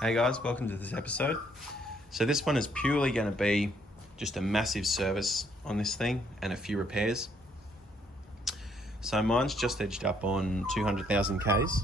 Hey guys, welcome to this episode. So this one is purely going to be just a massive service on this thing and a few repairs. So mine's just edged up on 200,000 Ks,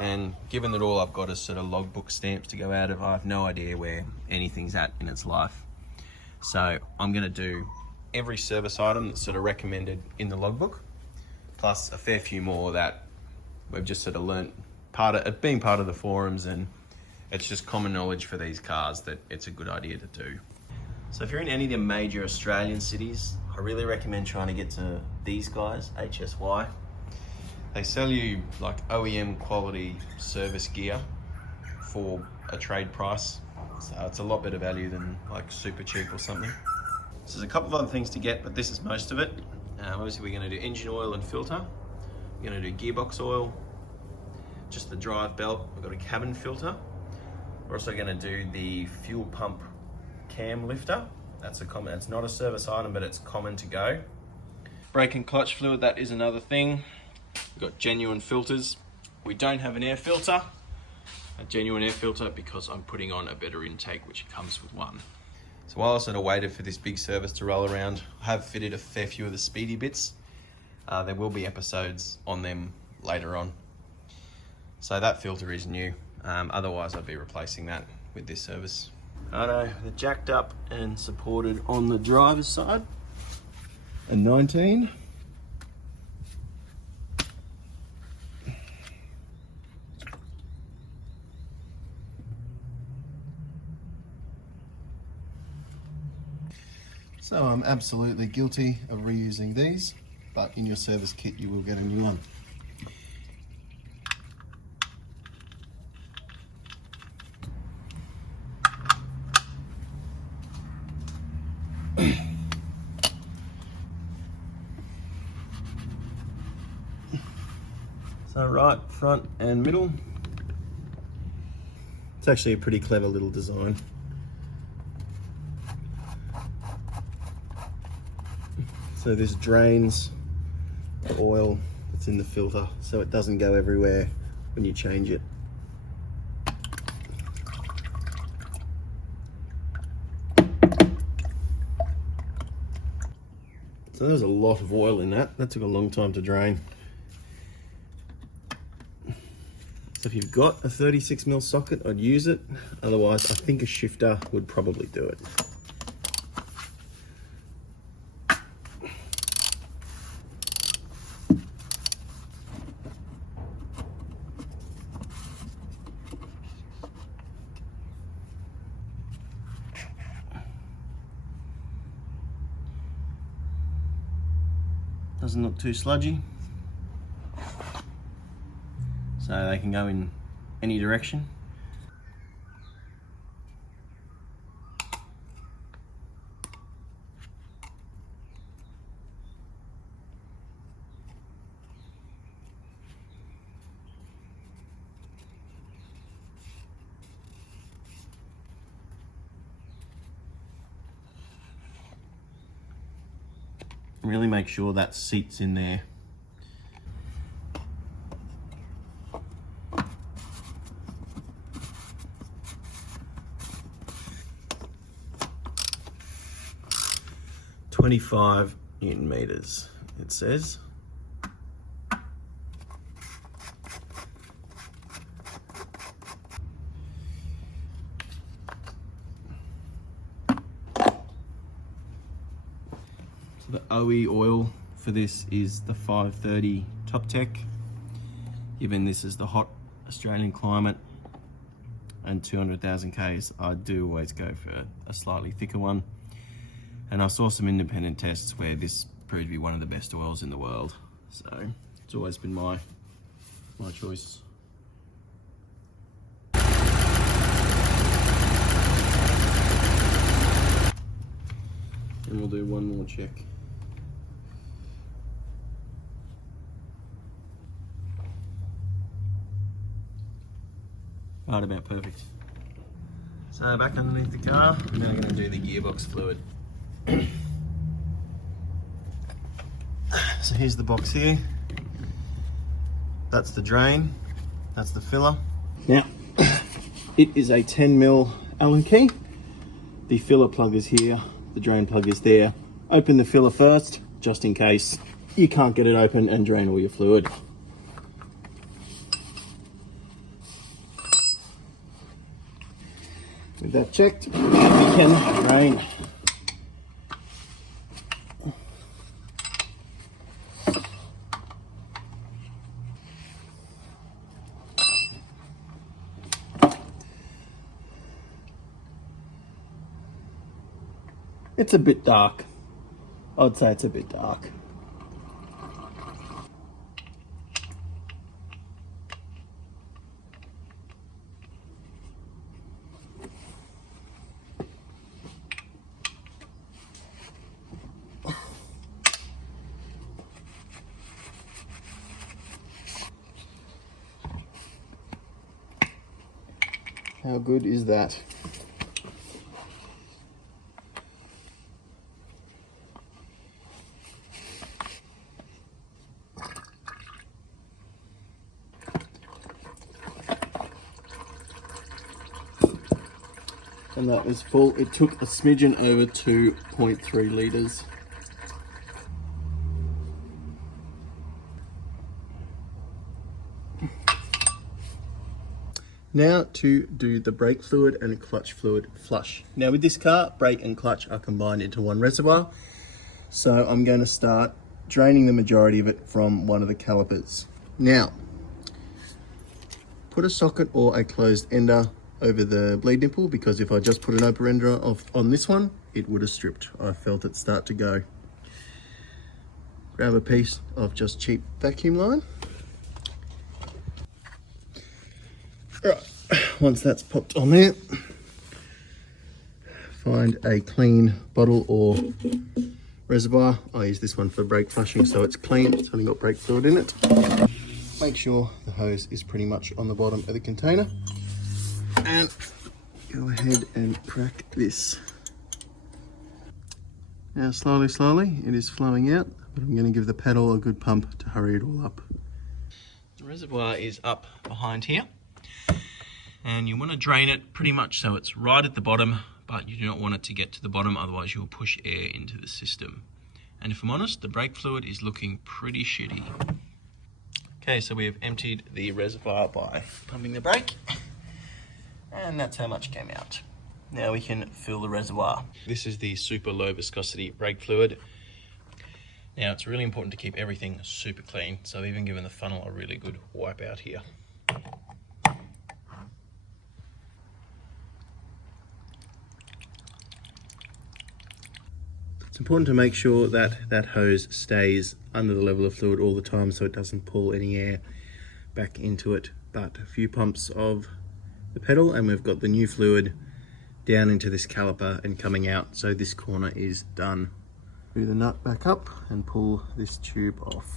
and given that all I've got is sort of logbook stamps to go out of, I have no idea where anything's at in its life. So I'm going to do every service item that's sort of recommended in the logbook, plus a fair few more that we've just sort of learnt being part of the forums, and it's just common knowledge for these cars that it's a good idea to do. So if you're in any of the major Australian cities, I really recommend trying to get to these guys, HSY. They sell you like OEM quality service gear for a trade price. So it's a lot better value than like super cheap or something. So there's a couple of other things to get, but this is most of it. Obviously we're going to do engine oil and filter. We're going to do gearbox oil, just the drive belt. We've got a cabin filter. We're also going to do the fuel pump cam lifter. It's not a service item, but it's common to go. Brake and clutch fluid, that is another thing. We've got genuine filters. We don't have an air filter, a genuine air filter, because I'm putting on a better intake, which comes with one. So while I sort of waited for this big service to roll around, I have fitted a fair few of the speedy bits. There will be episodes on them later on. So that filter is new. Otherwise I'd be replacing that with this service. I know, they're jacked up and supported on the driver's side. A 19. So I'm absolutely guilty of reusing these, but in your service kit you will get a new one. So right, front and middle. It's actually a pretty clever little design. So this drains the oil that's in the filter so it doesn't go everywhere when you change it. So there's a lot of oil in that. That took a long time to drain. So if you've got a 36mm socket, I'd use it. Otherwise, I think a shifter would probably do it. Doesn't look too sludgy. So they can go in any direction. Really make sure that seats in there. "25 Newton meters," it says. So the OE oil for this is the 530 Top Tech. Given this is the hot Australian climate and 200,000 Ks, I do always go for a slightly thicker one. And I saw some independent tests where this proved to be one of the best oils in the world. So it's always been my choice. And we'll do one more check. Right about perfect. So back underneath the car, I'm now going to do the gearbox fluid. So here's the box here. That's the drain, that's the filler. Now, It is a 10mm Allen key. The filler plug is here, the drain plug is there. Open the filler first, just in case you can't get it open and drain all your fluid. With that checked, we can drain. It's a bit dark. I'd say it's a bit dark. How good is that? And that is full. It took a smidgen over 2.3 litres. Now to do the brake fluid and clutch fluid flush. Now with this car, brake and clutch are combined into one reservoir. So I'm going to start draining the majority of it from one of the calipers. Now, put a socket or a closed ender over the bleed nipple, because if I just put an open ender on this one, it would have stripped. I felt it start to go. Grab a piece of just cheap vacuum line. Right, once that's popped on there, find a clean bottle or reservoir. I use this one for brake flushing, so it's clean. It's only got brake fluid in it. Make sure the hose is pretty much on the bottom of the container. And go ahead and crack this. Now slowly, it is flowing out, but I'm going to give the pedal a good pump to hurry it all up. The reservoir is up behind here, and you want to drain it pretty much so it's right at the bottom, but you do not want it to get to the bottom, otherwise you'll push air into the system. And if I'm honest, the brake fluid is looking pretty shitty. Okay, so we have emptied the reservoir by pumping the brake. And that's how much came out. Now we can fill the reservoir. This is the super low viscosity brake fluid. Now it's really important to keep everything super clean, so I've even given the funnel a really good wipe out here. It's important to make sure that that hose stays under the level of fluid all the time so it doesn't pull any air back into it. But a few pumps of the pedal and we've got the new fluid down into this caliper and coming out, so this corner is done. Screw the nut back up and pull this tube off.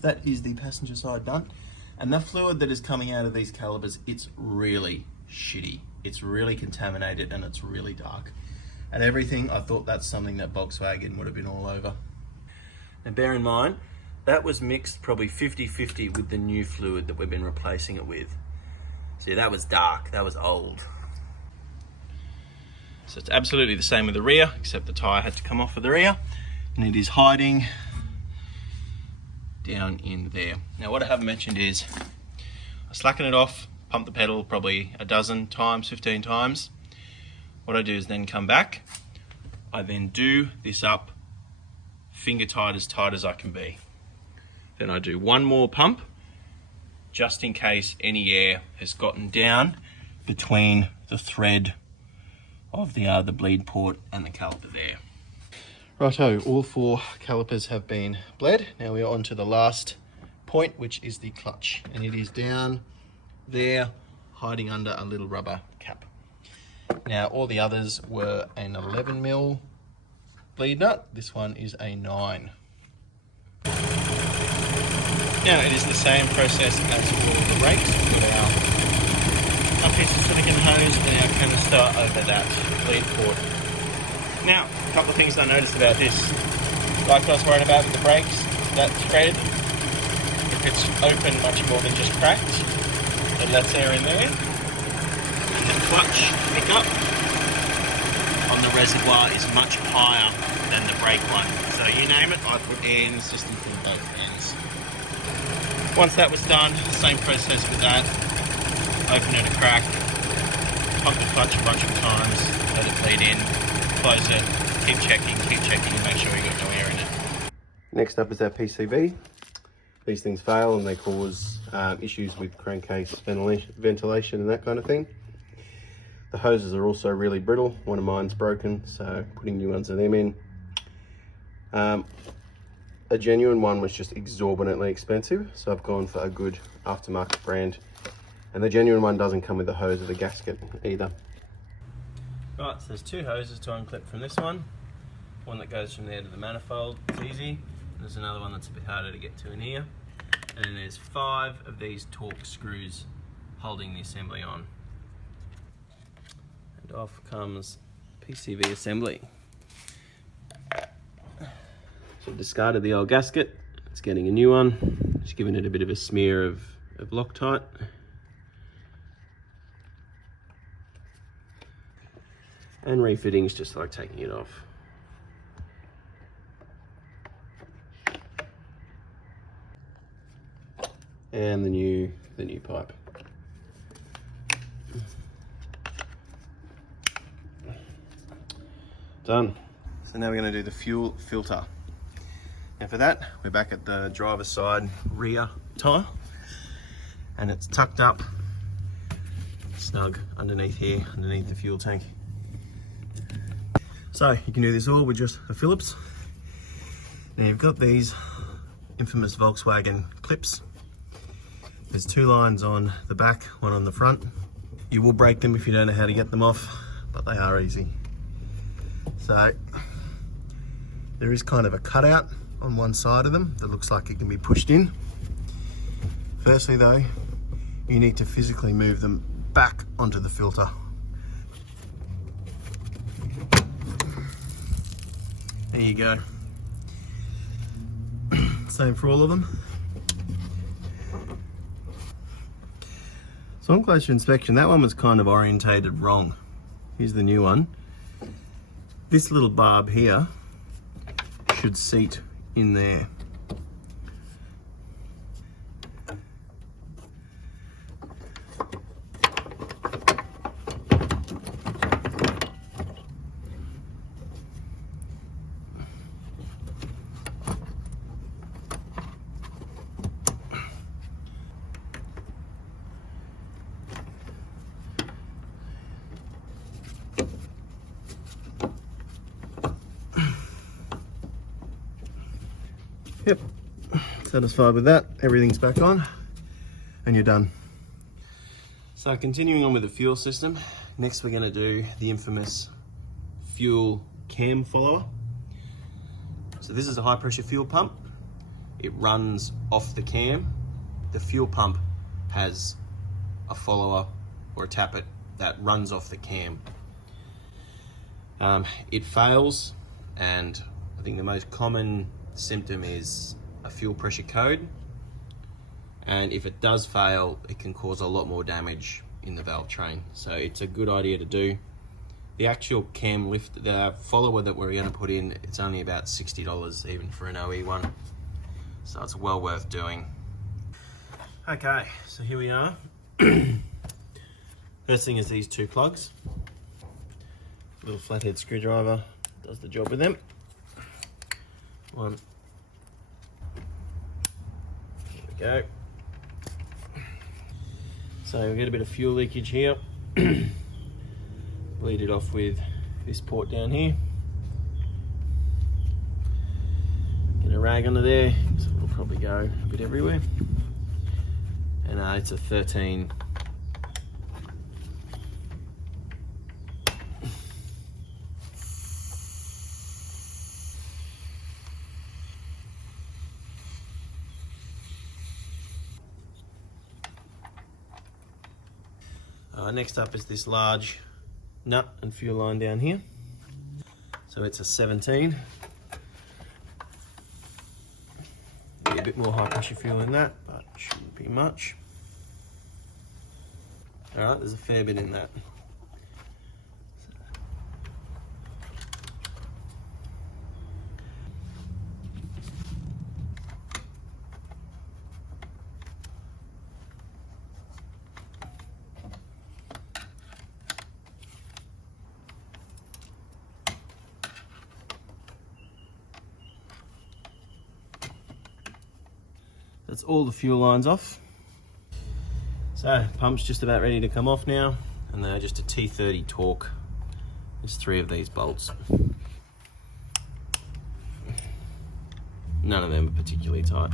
That is the passenger side done, and the fluid that is coming out of these calipers, it's really shitty. It's really contaminated and it's really dark. And everything, I thought that's something that Volkswagen would have been all over. Now bear in mind, that was mixed probably 50-50 with the new fluid that we've been replacing it with. See, that was dark, that was old. So it's absolutely the same with the rear, except the tyre had to come off of the rear, and it is hiding down in there. Now what I haven't mentioned is, I slacken it off, pump the pedal probably a dozen times, 15 times. What I do is then come back, I then do this up finger tight as I can be. Then I do one more pump, just in case any air has gotten down between the thread of the bleed port and the caliper there. Righto, all four calipers have been bled. Now we are on to the last point, which is the clutch, and it is down there, hiding under a little rubber cap. Now all the others were an 11mm bleed nut. This one is a 9. Now it is the same process as for the brakes. We put our piece of silicone hose and our canister over that bleed port. Now, a couple of things I noticed about this. Like I was worried about with the brakes, that thread, if it's open much more than just cracked, But less air in there. And the clutch pickup on the reservoir is much higher than the brake one. So you name it, I put air in the system for both ends. Once that was done, same process with that. Open it a crack, pump the clutch a bunch of times, let it bleed in, close it, keep checking and make sure you got no air in it. Next up is our PCV. These things fail and they cause issues with crankcase ventilation and that kind of thing. The hoses are also really brittle. One of mine's broken, so putting new ones of them in. A genuine one was just exorbitantly expensive, so I've gone for a good aftermarket brand. And the genuine one doesn't come with a hose or the gasket either. Right, so there's two hoses to unclip from this one. One that goes from there to the manifold, it's easy. There's another one that's a bit harder to get to in here. And then there's 5 of these Torx screws holding the assembly on. And off comes PCV assembly. So discarded the old gasket, it's getting a new one. Just giving it a bit of a smear of Loctite. And refitting is just like taking it off. And the new pipe. Done. So now we're going to do the fuel filter. And for that, we're back at the driver's side rear tyre. And it's tucked up, snug underneath here, underneath the fuel tank. So you can do this all with just a Phillips. Now you've got these infamous Volkswagen clips. There's 2 lines on the back, 1 on the front. You will break them if you don't know how to get them off, but they are easy. So there is kind of a cutout on one side of them that looks like it can be pushed in. Firstly though, you need to physically move them back onto the filter. There you go. Same for all of them. So on closer inspection, that one was kind of orientated wrong. Here's the new one. This little barb here should seat in there. Yep, satisfied with that, everything's back on and you're done. So continuing on with the fuel system, next we're going to do the infamous fuel cam follower. So this is a high pressure fuel pump. It runs off the cam. The fuel pump has a follower or a tappet that runs off the cam. It fails, and I think the most common symptom is a fuel pressure code, and if it does fail, it can cause a lot more damage in the valve train. So it's a good idea to do. The actual cam lift, the follower that we're going to put in, it's only about $60 even for an OE one, so it's well worth doing. Okay, so here we are. First thing is these 2 plugs. Little flathead screwdriver does the job with them. One. There we go. So we get a bit of fuel leakage here. Bleed it off with this port down here. Get a rag under there, so it'll probably go a bit everywhere. And it's a 13. Next up is this large nut and fuel line down here. So it's a 17. Be a bit more high pressure fuel than that, but shouldn't be much. All right, there's a fair bit in that. That's all the fuel lines off. So pump's just about ready to come off now, and they're just a T30 torque. There's 3 of these bolts. None of them are particularly tight.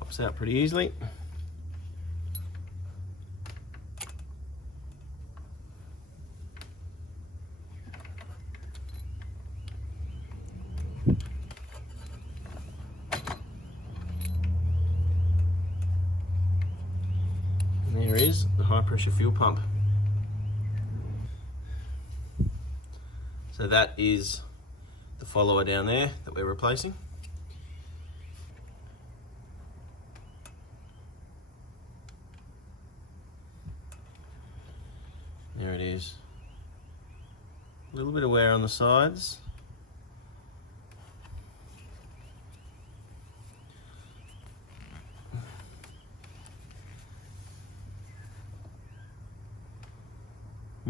Pops out pretty easily. There is the high pressure fuel pump. So that is the follower down there that we're replacing. There it is. A little bit of wear on the sides.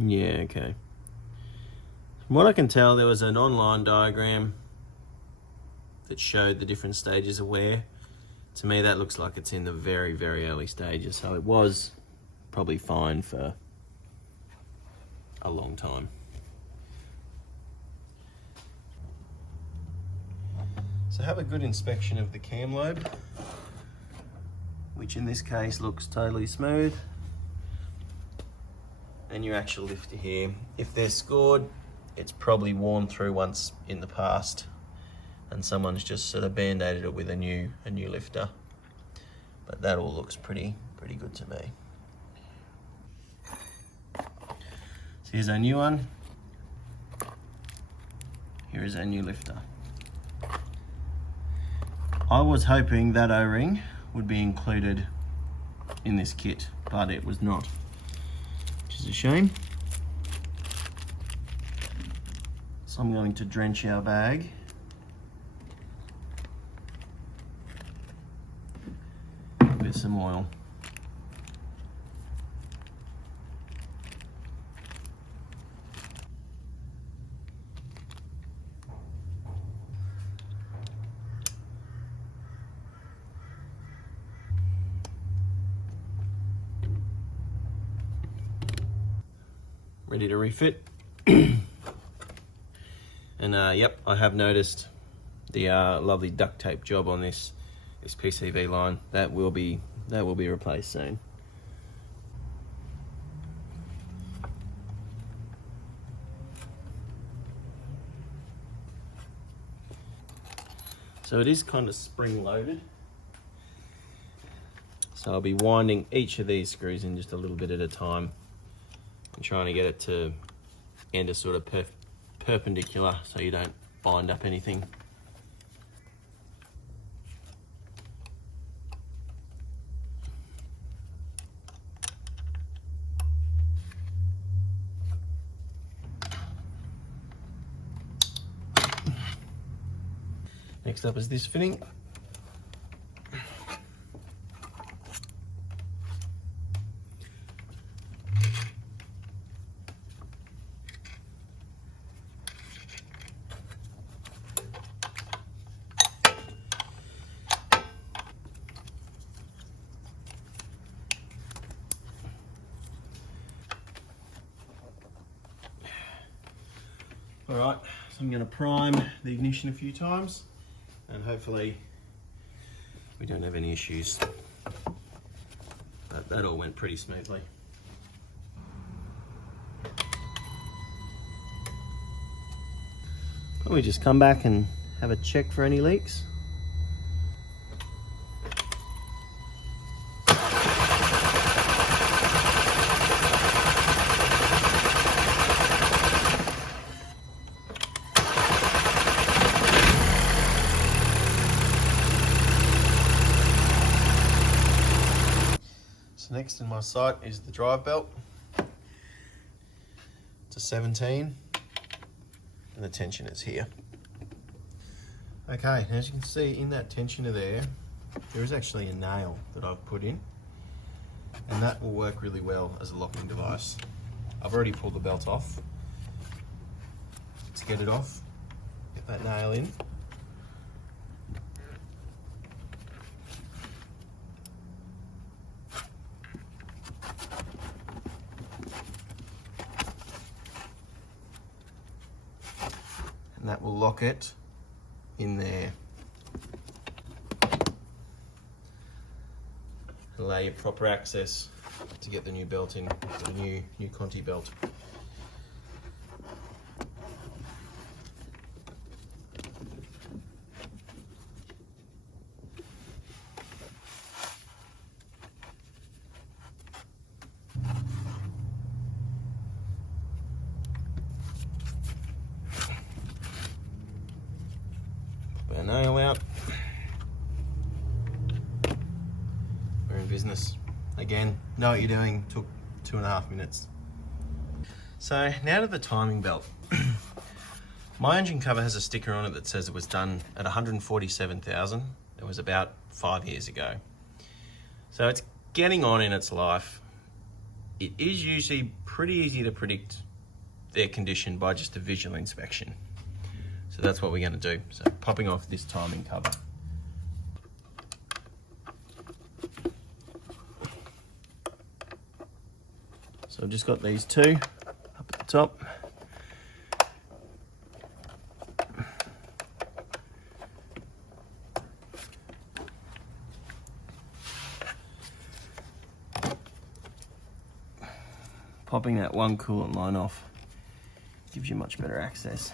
Yeah, okay. From what I can tell, there was an online diagram that showed the different stages of wear. To me, that looks like it's in the very, very early stages, so it was probably fine for a long time. So have a good inspection of the cam lobe, which in this case looks totally smooth. And your actual lifter here, if they're scored, it's probably worn through once in the past and someone's just sort of band-aided it with a new lifter. But that all looks pretty good to me. So here's our new one. Here is our new lifter. I was hoping that O-ring would be included in this kit, but it was not. Which is a shame. So I'm going to drench our bag. With some oil. Ready to refit. And yep, I have noticed the lovely duct tape job on this PCV line. That will be replaced soon. So it is kind of spring loaded. So I'll be winding each of these screws in just a little bit at a time and trying to get it to end a sort of perpendicular so you don't bind up anything. Next up is this fitting. All right, so I'm going to prime the ignition a few times and hopefully we don't have any issues. But that all went pretty smoothly. Probably just come back and have a check for any leaks. So next in my sight is the drive belt. It's a 17 and the tensioner is here. Okay, as you can see in that tensioner there is actually a nail that I've put in, and that will work really well as a locking device. I've already pulled the belt off. Let's get it off, get that nail in. And that will lock it in there. Allow you proper access to get the new belt in, the new Conti belt. Pop our nail out. We're in business. Again, know what you're doing, took 2.5 minutes. So now to the timing belt. My engine cover has a sticker on it that says it was done at 147,000. It was about 5 years ago. So it's getting on in its life. It is usually pretty easy to predict their condition by just a visual inspection. So that's what we're going to do. So popping off this timing cover. So I've just got these two up at the top. Popping that one coolant line off gives you much better access.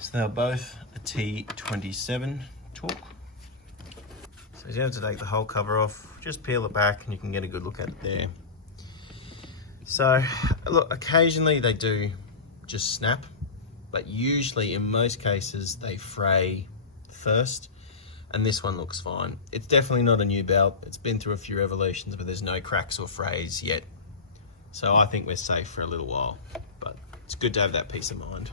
So they're both a T27 torque. So you don't have to take the whole cover off, just peel it back and you can get a good look at it there. So look, occasionally they do just snap, but usually in most cases they fray first, and this one looks fine. It's definitely not a new belt. It's been through a few revolutions, but there's no cracks or frays yet. So I think we're safe for a little while, but it's good to have that peace of mind.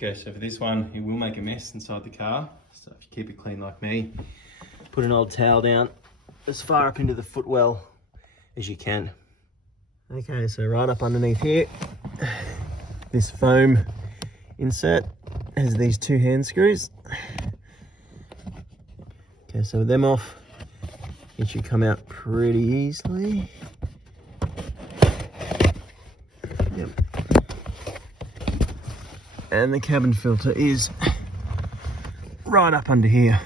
Okay, so for this one, it will make a mess inside the car. So if you keep it clean like me, put an old towel down as far up into the footwell as you can. Okay, so right up underneath here, this foam insert has these two hand screws. Okay, so with them off, it should come out pretty easily. Yep. And the cabin filter is right up under here.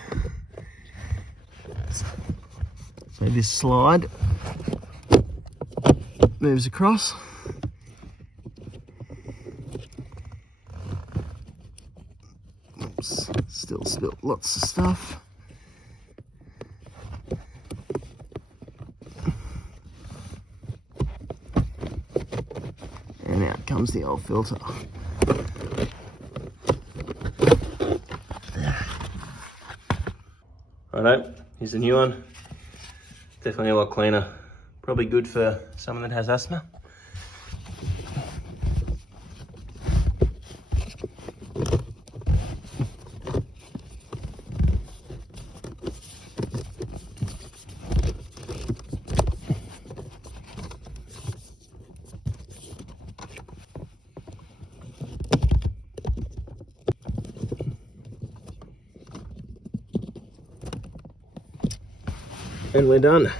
So this slide moves across. Oops, still spilt lots of stuff. And out comes the old filter. Righto, here's the new one. Definitely a lot cleaner. Probably good for someone that has asthma. And we're done.